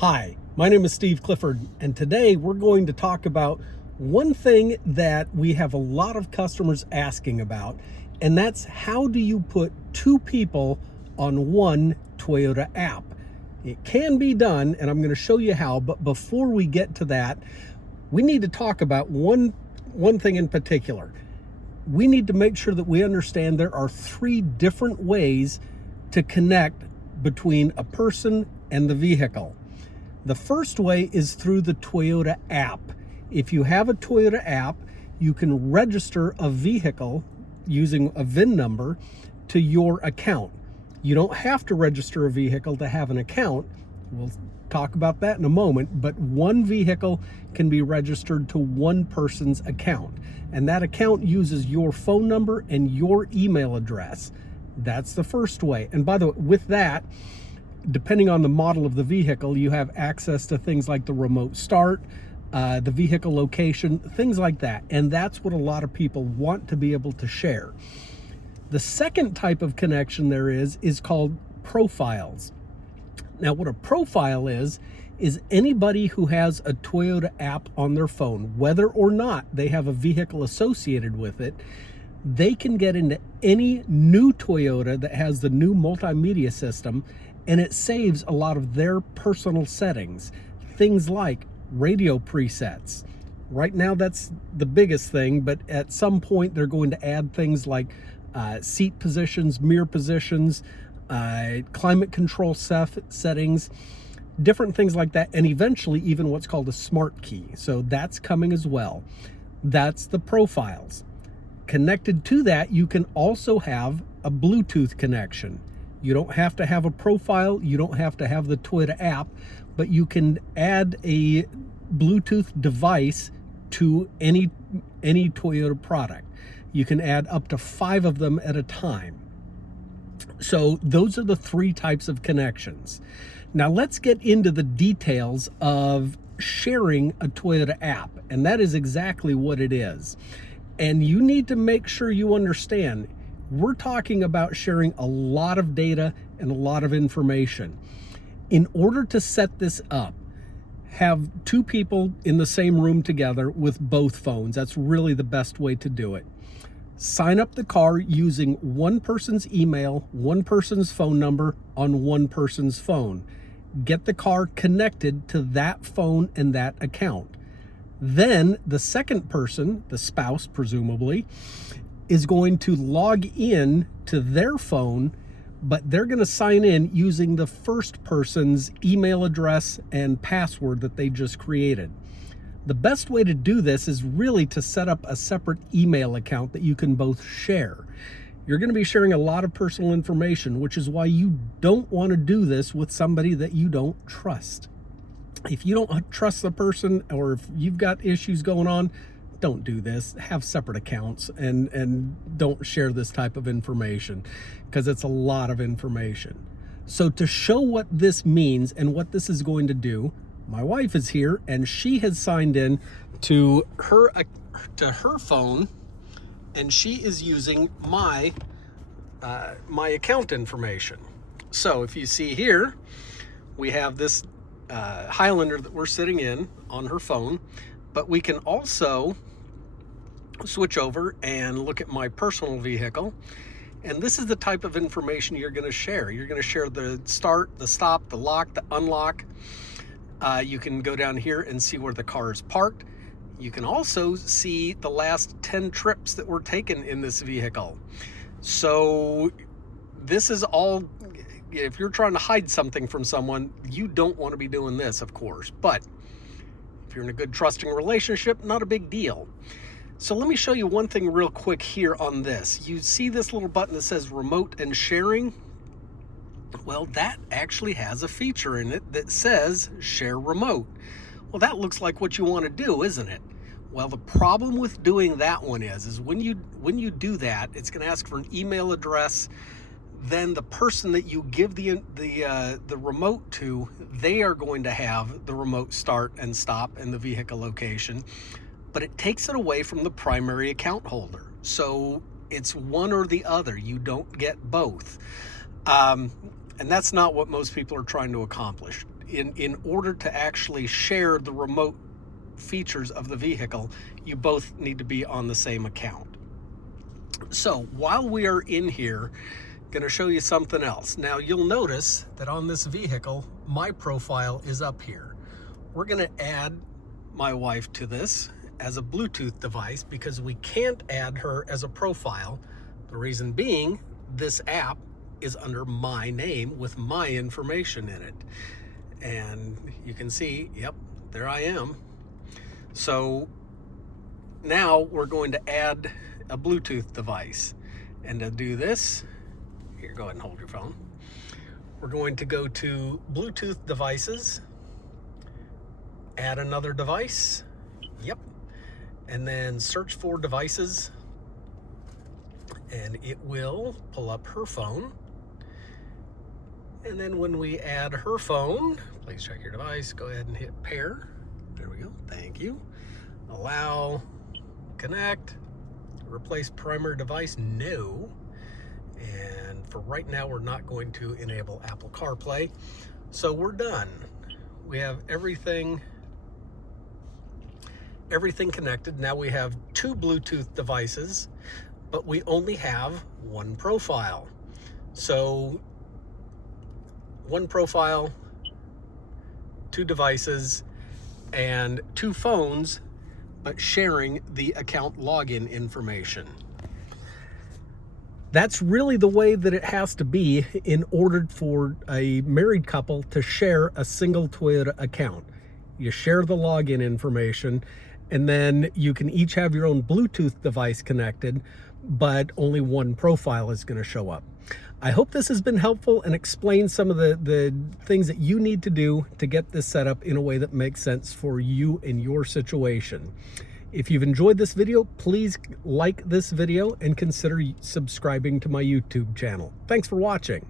Hi, my name is Steve Clifford, and today we're going to talk about one thing that we have a lot of customers asking about, and that's how do you put two people on one Toyota app? It can be done, and I'm going to show you how, but before we get to that, we need to talk about one thing in particular. We need to make sure that we understand there are three different ways to connect between a person and the vehicle. The first way is through the Toyota app. If you have a Toyota app, you can register a vehicle using a VIN number to your account. You don't have to register a vehicle to have an account. We'll talk about that in a moment, but one vehicle can be registered to one person's account, and that account uses your phone number and your email address. That's the first way. And by the way, with that, depending on the model of the vehicle, you have access to things like the remote start, the vehicle location, things like that. And that's what a lot of people want to be able to share. The second type of connection there is called profiles. Now, what a profile is anybody who has a Toyota app on their phone, whether or not they have a vehicle associated with it, they can get into any new Toyota that has the new multimedia system, and it saves a lot of their personal settings. Things like radio presets. Right now, that's the biggest thing, but at some point, they're going to add things like seat positions, mirror positions, climate control settings, different things like that, and eventually even what's called a smart key. So that's coming as well. That's the profiles. Connected to that, you can also have a Bluetooth connection. You don't have to have a profile, you don't have to have the Toyota app, but you can add a Bluetooth device to any Toyota product. You can add up to 5 of them at a time. So those are the 3 types of connections. Now let's get into the details of sharing a Toyota app, and that is exactly what it is. And you need to make sure you understand, we're talking about sharing a lot of data and a lot of information. In order to set this up, have 2 people in the same room together with both phones. That's really the best way to do it. Sign up the car using one person's email, one person's phone number on one person's phone. Get the car connected to that phone and that account. Then the second person, the spouse presumably, is going to log in to their phone, but they're going to sign in using the first person's email address and password that they just created. The best way to do this is really to set up a separate email account that you can both share. You're going to be sharing a lot of personal information, which is why you don't want to do this with somebody that you don't trust. If you don't trust the person, or if you've got issues going on, don't do this. Have separate accounts and don't share this type of information, because it's a lot of information. So to show what this means and what this is going to do, my wife is here and she has signed in to her phone, and she is using my account information. So if you see here, we have this Highlander that we're sitting in on her phone, but we can also switch over and look at my personal vehicle. And this is the type of information you're going to share. You're going to share the start, the stop, the lock, the unlock. You can go down here and see where the car is parked. You can also see the last 10 trips that were taken in this vehicle. So this is all, if you're trying to hide something from someone, you don't want to be doing this, of course. But if you're in a good trusting relationship, not a big deal. So let me show you one thing real quick here on this. You see this little button that says remote and sharing? Well, that actually has a feature in it that says share remote. Well, that looks like what you want to do, isn't it? Well, the problem with doing that one is when you do that, it's going to ask for an email address. Then the person that you give the remote to, they are going to have the remote start and stop and the vehicle location, but it takes it away from the primary account holder. So it's one or the other. You don't get both. And that's not what most people are trying to accomplish. in order to actually share the remote features of the vehicle, you both need to be on the same account. So while we are in here, I'm going to show you something else. Now you'll notice that on this vehicle, my profile is up here. We're going to add my wife to this as a Bluetooth device because we can't add her as a profile. The reason being, this app is under my name with my information in it. And you can see, yep, there I am. So now we're going to add a Bluetooth device. And to do this, here, go ahead and hold your phone. We're going to go to Bluetooth devices, add another device, yep, and then search for devices, and it will pull up her phone. And then when we add her phone, please check your device, go ahead and hit pair. There we go, thank you. Allow, connect, replace primary device, no. And for right now, we're not going to enable Apple CarPlay. So we're done. We have everything connected. Now we have 2 Bluetooth devices, but we only have one profile. So 1 profile, 2 devices, and 2 phones, but sharing the account login information. That's really the way that it has to be in order for a married couple to share a single Toyota account. You share the login information, and then you can each have your own Bluetooth device connected, but only 1 profile is going to show up. I hope this has been helpful and explained some of the things that you need to do to get this set up in a way that makes sense for you and your situation. If you've enjoyed this video, please like this video and consider subscribing to my YouTube channel. Thanks for watching.